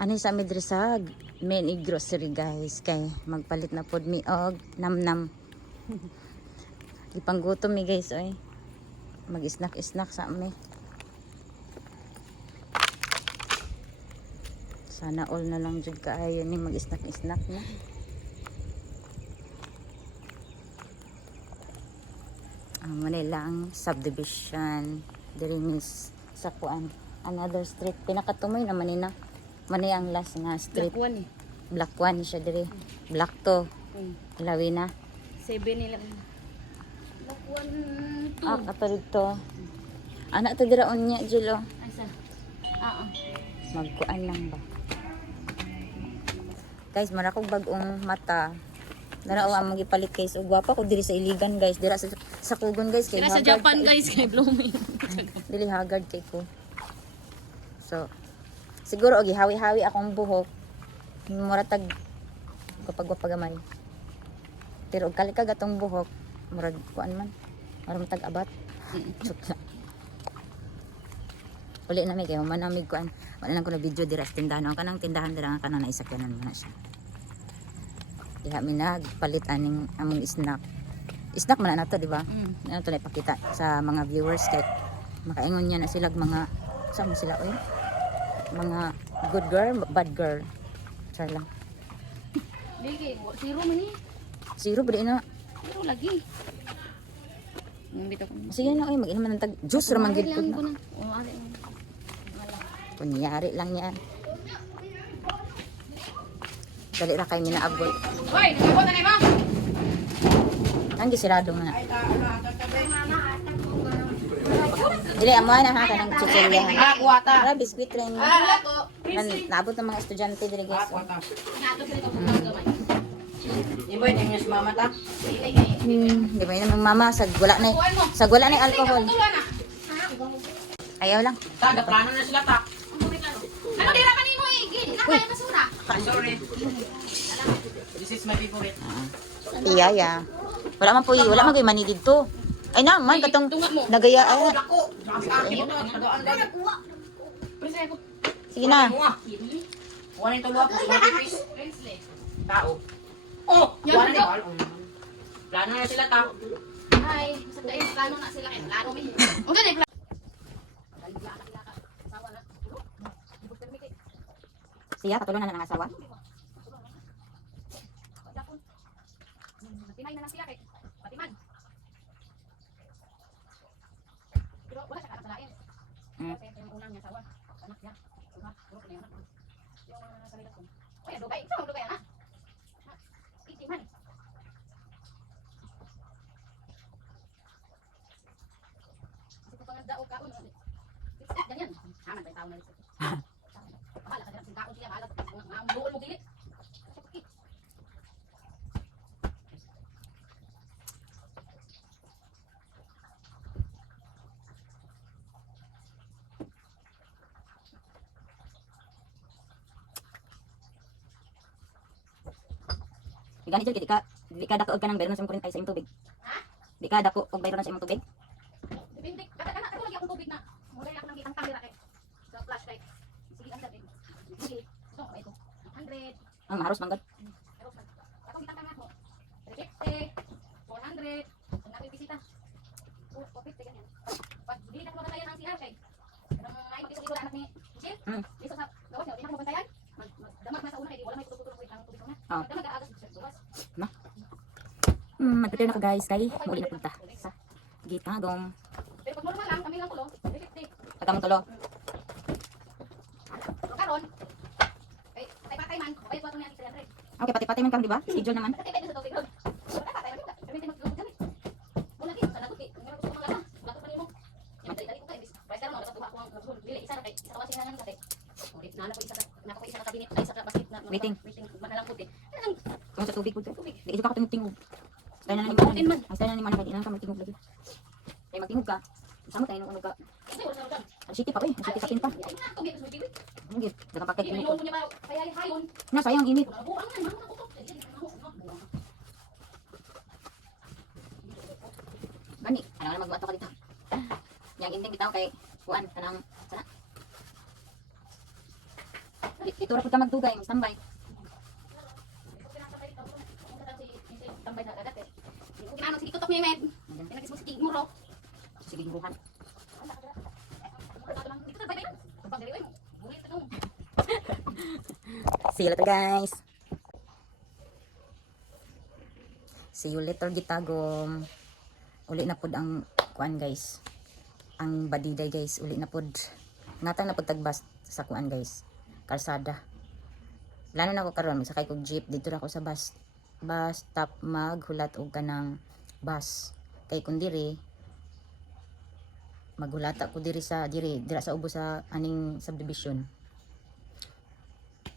Ani sa midri sa mini grocery guys kay magpalit na pod mi og namnam. Ipanggutom mi guys oy. Mag-snack sa mi. Sana all na lang jud kaayo ni mag-snack na. Ang Manilang subdivision diri mis sa kuan another street pinakatumoy naman ni na mani ang last nga street Black 1 siya diri Black 2 ilawi na 7 nila Black 1 2 katulad to anak to dira unya julo asa magkuan lang ba guys mara kog bag-ong mata Nara ang magipalit guys ug gwapa ko diri sa Iligan guys dira sa Kugon guys kay dira sa Japan guys kay blooming dili haggard kay ko so siguro og hawi-hawi akong buhok mura tag kapag gamay pero og kalikag atong buhok murag kuan man mura tag abat chukla uli na mi kay manamig kuan wala lang ko na video dira sa tindahan ang kanang tindahan dira nga kanang naisakyanan mo na siya diha mi nagpalit aning among snack man na to di ba ano to na ipakita sa mga viewers kay makaingon niya na sila mga sama sila oy mga good girl bad girl char lang dili zero man ni zero ba di na zero lagi bitaw ko sige na oy mag-inom man ng tag juice ra man gid lang pud ko na na ari kunyari lang yan dali ra kay minaabot hoy nagabot na ba ang gisirado mo na dili amoy na ha kanang chichirya kuwata ara biskwit rin lato naabot ng mga estudyante diri guys nato sila ko gamay Iboy na yung mama ta. di ba yun ang mama sag wala na alcohol ayaw lang Ta, plano na sila ta. ano dira ka nimo na kay basura Sorry. This is my favorite. iya wala man po wala man koy mani didto ay naman katong nagaya ay Ako. Ako na tagaan dali. sige na Kuha nito luwa po sa mga tao. Oh, kuha na nito. Plano na sila ta. ay sa dai plano na sila kay plano mi ang gani siya katulong na ng asawa Tinay na siya kay Patiman. Pero wala siya kasalain. Kasi yung unang niya sawa, anak niya. Diba? Puro na yung anak. Yung salita ko. Oy, dugay. Ito ang dugay anak. Itiman. Kasi kung pangadaog kaon, ganyan. Haman ba tao na ito? Bahala ka din kaon siya, bahala. Ang buol mo dili. gani jud di ka dako og kanang bayron sa imong kuryente sa imong tubig di ka dako og bayron sa imong tubig Depende. Kada lagi akong tubig na. Mulay ako nang gitang dira kay. Sa flashlight. Sige ang sabi. Sige. So, ito. 100. ang maharos man gud Pero akong gitang na ako. 350. 400. Kung nakibisita. 450 ganyan. Pag hindi na ko mabantayan ang CR kay. Nang may piso anak ni Jill. Liso sa gawas niya, hindi na ko mabantayan. Damag na sa una kay di wala may tutulog ko ang tubig ko na. Damag ka agas gawas. magprepare na ka guys kay uli na punta sa gitagong Pero pag normal lang, kami lang tulo. 350. pagkamong tulo So karon. Ay, patay man. Bayad ko niya 300. okay pati-pati man kam di ba schedule naman Kasi pwede sa tubig ron. Wala ka tayo rin. Permite mag-tulog kami. Mula dito, sa naguti. Kung meron gusto mga lana, bato pa nimo. Yung dali ko kayo. Price karon, nakatuwa ko ang nagsulog. Dili, isa na kay. Isa kawasin na lang kasi. Okay, nala ko isa sa isa ka kabinet, ay isa ka basket na. Waiting. Waiting, manalang puti. kung sa tubig pud Tubig. di ka tingog stay na ni Mountain man. ang stay na ni man kay ilang ka magtingog lagi kay magtingog ka samo tayo nung ka Kasi wala sa ang city pa eh ang city sa pinta Ay, na, tubig, tubig. ang gid dagang paket Hindi, ini may niya ba, kaya hayon. na sayang init Buang na, mga kutok. Buang. gani ano na magbato ka dito yang inding bitaw kay kuan kanang sana Ito ra pud ka magdugay, standby. Tambay na agad eh. Ano, sige tutok niya, med. Pinagis mo si Tigmuro. Sige gibuhan. Dito na, bye-bye. Pag dali, mo. Bulit ito. See you later, guys. See you later, gitagom. Uli na pod ang kuan, guys. Ang badiday, guys. Uli na pod. Ngatang na pod tagbas sa kuan, guys. Kalsada. Lalo na ako karon, sakay kog jeep dito na ako sa bus stop, maghulat og kanang bus. Kay kun diri maghulata ko diri dira sa ubos sa aning subdivision.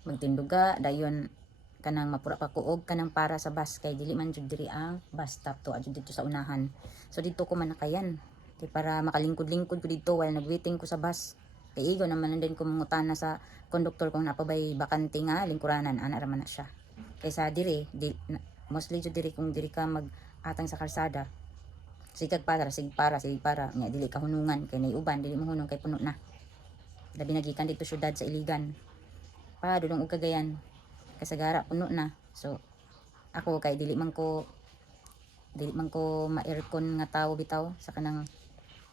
Magtinduga dayon kanang mapura pa kuog kanang para sa bus kay dili man jud diri ang bus stop to adjud dito sa unahan. So dito ko man nakayan kay para makalingkod-lingkod ko dito while nagwaiting ko sa bus. Kay igo naman din ko mangutana sa konduktor kung napabay bakante nga lingkuranan ana ra man na siya. Kaysa diri mostly jud diri kung diri ka mag-atang sa kalsada. Sigag para nya dili ka hunungan kay nay uban dili mo hunong kay puno na. Labi nagikan dito syudad sa Iligan. Pa dulong og Cagayan. Kasagara puno na. So ako kay dili man ko ma-aircon nga tawo bitaw sa kanang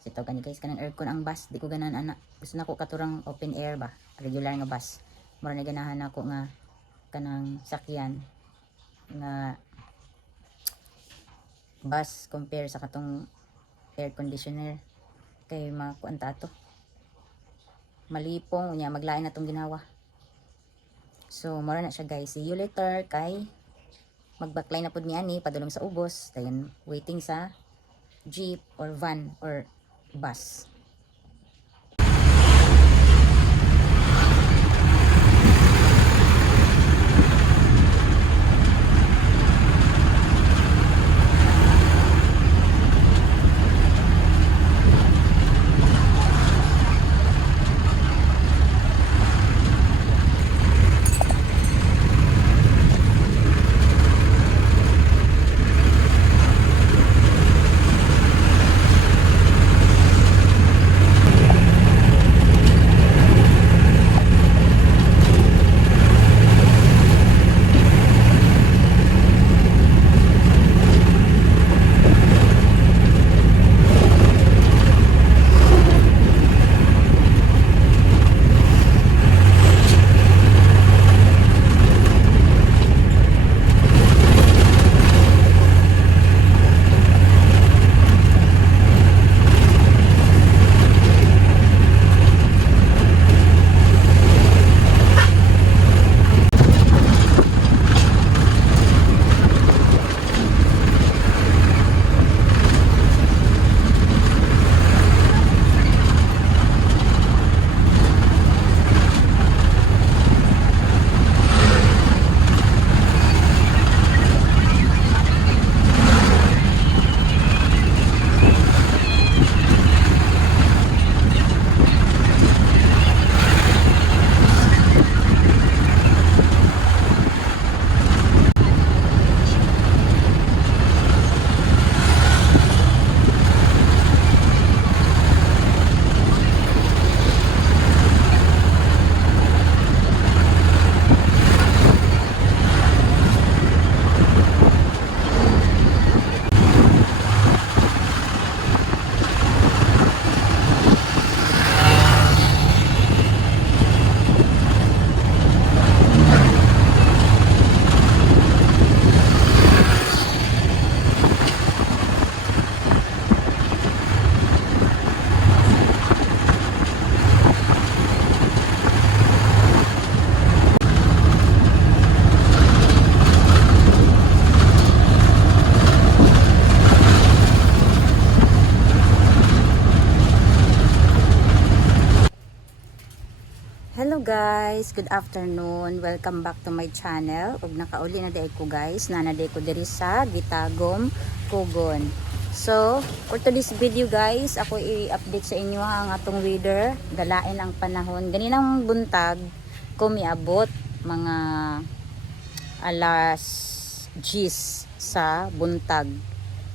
sitaw kani guys kanang aircon ang bus di ko ganan ana. Gusto nako katurang open air ba, regular nga bus. Mura na ganahan ako nga kanang sakyan nga bus compare sa katong air conditioner kay makuan ta to malipong unya maglain na tong ginawa. So mura na siya guys. See you later kay magbaklay na pud mi ani padulong sa ubos dayon waiting sa jeep or van or bus. Hello guys, good afternoon. Welcome back to my channel. Ug nakauli na day ko guys, nanaday ko diri sa Gitagom, Kugon. So, for today's video guys, ako i-update sa inyo ang atong weather. Dalain ang panahon. Ganinang buntag ko miabot mga alas 10 sa buntag.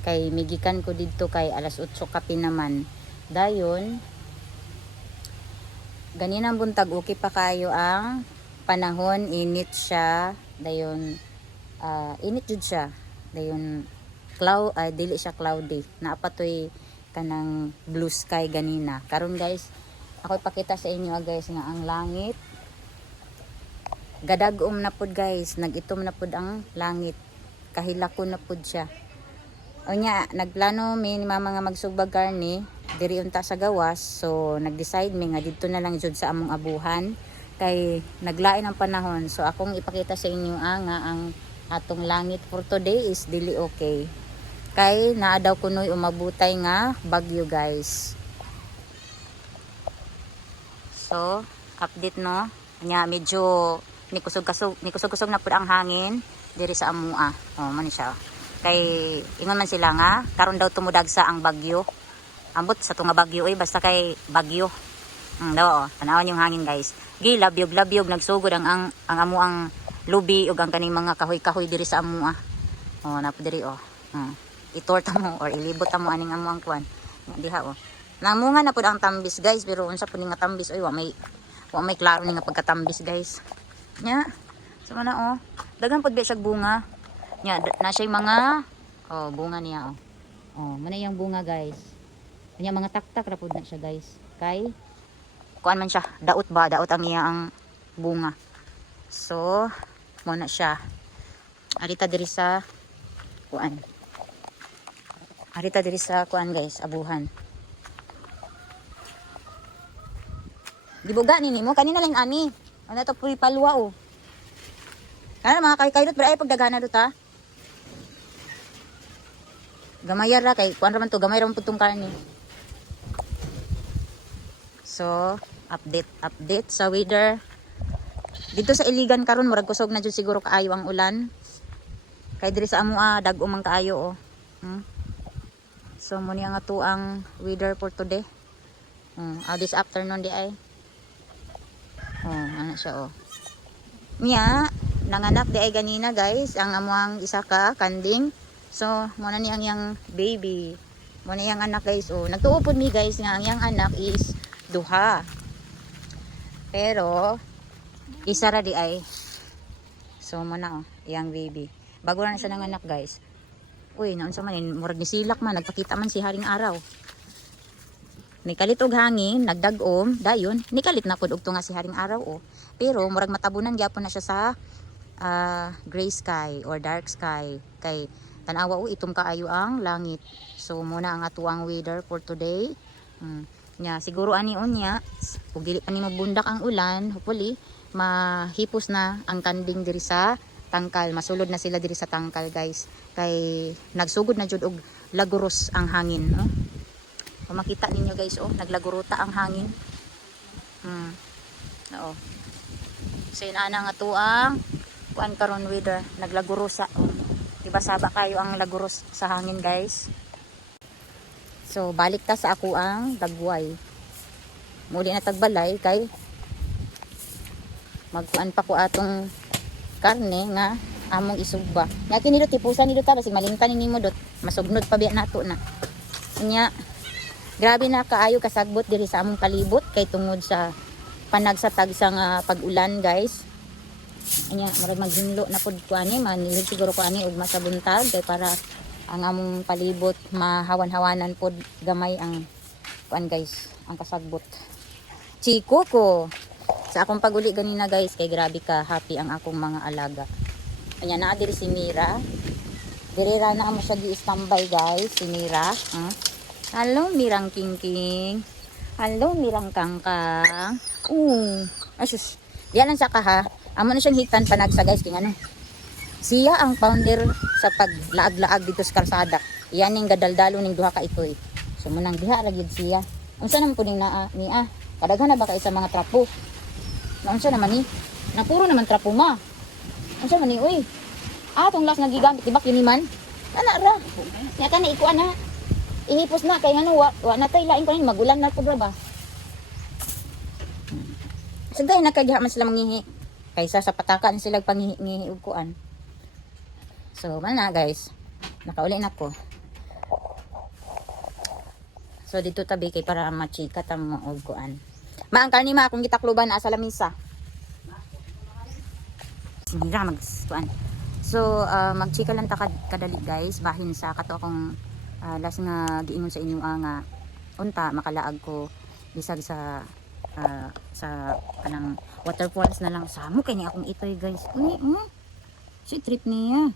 Kay migikan ko dito kay alas 8 kapi naman. Dayon ganinang buntag okay pa kayo ang panahon init siya dayon init jud siya dayon dili siya cloudy naapatoy kanang blue sky ganina karon guys ako ipakita sa inyo guys nga ang langit gadagom na pud guys nagitom na pud ang langit kahilakon na pud siya unya nagplano mi ni mama nga magsugbag karni diri unta sa gawas so nag-decide mi nga didto na lang jud sa among abuhan kay naglain ang panahon so akong ipakita sa inyo nga ang atong langit for today is dili okay kay naa daw kunoy umabutay nga bagyo guys so update no nya medyo nikusog-kusog na pud ang hangin diri sa amua man siya kay ingon man sila nga karon daw tumudagsa ang bagyo ambot sa tunga bagyo basta kay bagyo daw tanawan yung hangin guys labyog nagsugod ang amuang lubi ug ang kaning mga kahoy-kahoy diri sa amua napo diri itorta mo or ilibot mo aning amuang kuan diha namunga na pud ang tambis guys pero unsa pud nga tambis wa may klaro ni nga pagkatambis guys nya so mana dagan pud siya bunga nya na siya mga bunga niya mana yang bunga guys nya mga taktak ra pud na siya guys kay kuan man siya daot ang iya ang bunga so mo na siya arita diri sa kuan guys abuhan dibuga nini mo kanina lang ani ano to puy palwa kana mga kay-kayrot bra ay pagdagana do ta gamayar ra kay kuan ra man to gamay ra man putong karne so update sa weather dito sa Iligan karon murag kusog na jud siguro kaayo ang ulan kay diri sa amua dag-o man kaayo so mo ni ang ato ang weather for today this afternoon di ay ano siya niya nanganak di ay ganina guys ang amuang isa ka kanding so mo na ni ang yang baby mo na yang anak guys nagtuo pud mi guys nga ang yang anak is duha pero isa ra di ay so mo na yang baby bago na siya nanganak guys naunsa man murag ni silak man nagpakita man si haring araw nikalit og hangin nagdag-om dayon nikalit na pud og tunga si haring araw pero murag matabunan gyapon na siya sa gray sky or dark sky kay tan-awa itom kaayo ang langit so muna ang atuang weather for today nya siguro ani unya ug dili pa ni mabundak ang ulan hopefully mahipos na ang kanding diri sa tangkal masulod na sila diri sa tangkal guys kay nagsugod na jud og laguros ang hangin kung makita ninyo guys naglaguruta ang hangin so inana nga to ang kuan karon weather naglagurosa diba saba kayo ang laguros sa hangin guys so balik ta sa ako ang dagway muli na tagbalay kay magkuan pa ko atong karne nga among isugba nya tinidot tipusan nidot ta basig malingkan nimo dot masugnod pa biya nato na nya grabe na kaayo kasagbot diri sa among palibot kay tungod sa panagsatag sa nga pag-ulan guys nya murag maghinlo na pud kuani manilid siguro kuani og masabuntag kay para ang among palibot mahawan-hawanan pud gamay ang kuan guys ang kasagbot chiko ko sa akong paguli ganina guys kay grabe ka happy ang akong mga alaga anya naa diri si Mira diri ra na mo siya gi-standby guys si Mira hello Mirang Kingking hello Mirang Kangkang asus diyan lang sa kaha amo na siyang hitan panagsa guys king siya ang founder sa paglaag-laag dito sa kalsada iyan ning gadaldalo ning duha ka itoy so munang diha ra gyud siya unsa naman puning naa ni kadaghan na ba kay sa mga trapo unsa naman ni napuro naman trapo ma unsa man ni tong last nga gigamit tibak yun ni man ana ra nya kana ikuan ihipos na kay wa na tay lain ko ni magulan na pud ra ba sagay na kay man sila mangihi kaysa sa patakan sila pangihi og kuan so man na guys nakauli na ko so dito tabi kay para machika ta mo og kuan maang karni akong gitakluban sa lamisa si Mira magkuan. So magchika lang ta kadali guys bahin sa kato akong last nga giingon sa inyo nga unta makalaag ko bisag sa kanang waterfalls na lang samo kay ni akong itoy guys. Si trip niya.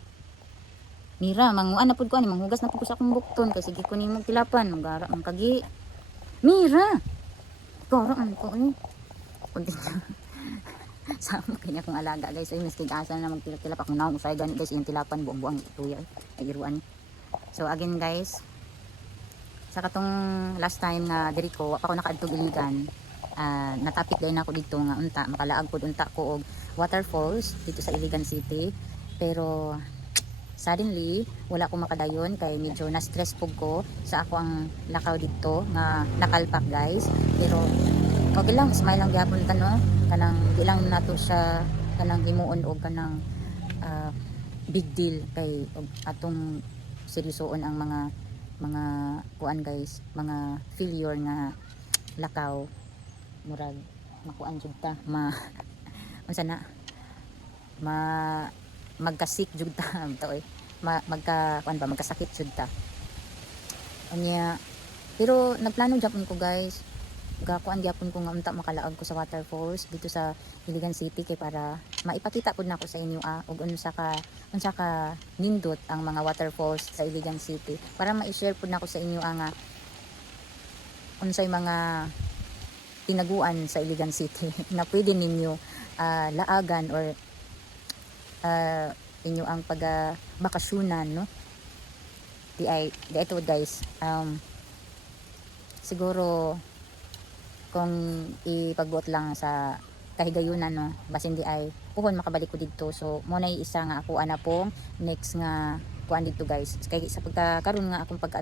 Mira, manguan na pud ko ani manghugas na pud ko sa akong bukton kasi sige ko nimo tilapan magara man kagi. Mira. Garo man ko ni. Kunti sama kanya akong alaga guys ay miski asa na magtilap-tilap ako na usay gani guys yung tilapan buang-buang tuya ay iruan. So again guys, sa katong last time nga diri ko wa pa ko nakaadtog iligan. Natapik din ako dito nga unta makalaag pud unta ko og waterfalls dito sa Iligan City pero suddenly wala ko makadayon kay medyo na stress pug ko sa ako ang lakaw dito nga nakalpak guys pero okay lang smile lang gyapon ta no kanang di lang nato siya kanang himuon og kanang big deal kay og atong seryosoon ang mga kuan guys mga failure nga lakaw murag makuan jud ta unsa na magkasik jud ta bitaw magkasakit jud ta unya pero nagplano gyapon ko guys gakuan gyapon ko nga unta makalaag ko sa waterfalls dito sa Iligan City kay para maipakita pud nako sa inyo og unsa ka nindot ang mga waterfalls sa Iligan City para ma-share pud nako sa inyo nga unsay mga tinaguan sa Iligan City na pwede ninyo laagan or inyo ang pag-bakasyunan no di ito guys siguro kung ipagbuot lang sa kahigayunan no basin di ay puhon makabalik ko dito so mo na isa nga ako ana pong next nga kuan dito guys kay sa pagkakaroon nga akong pag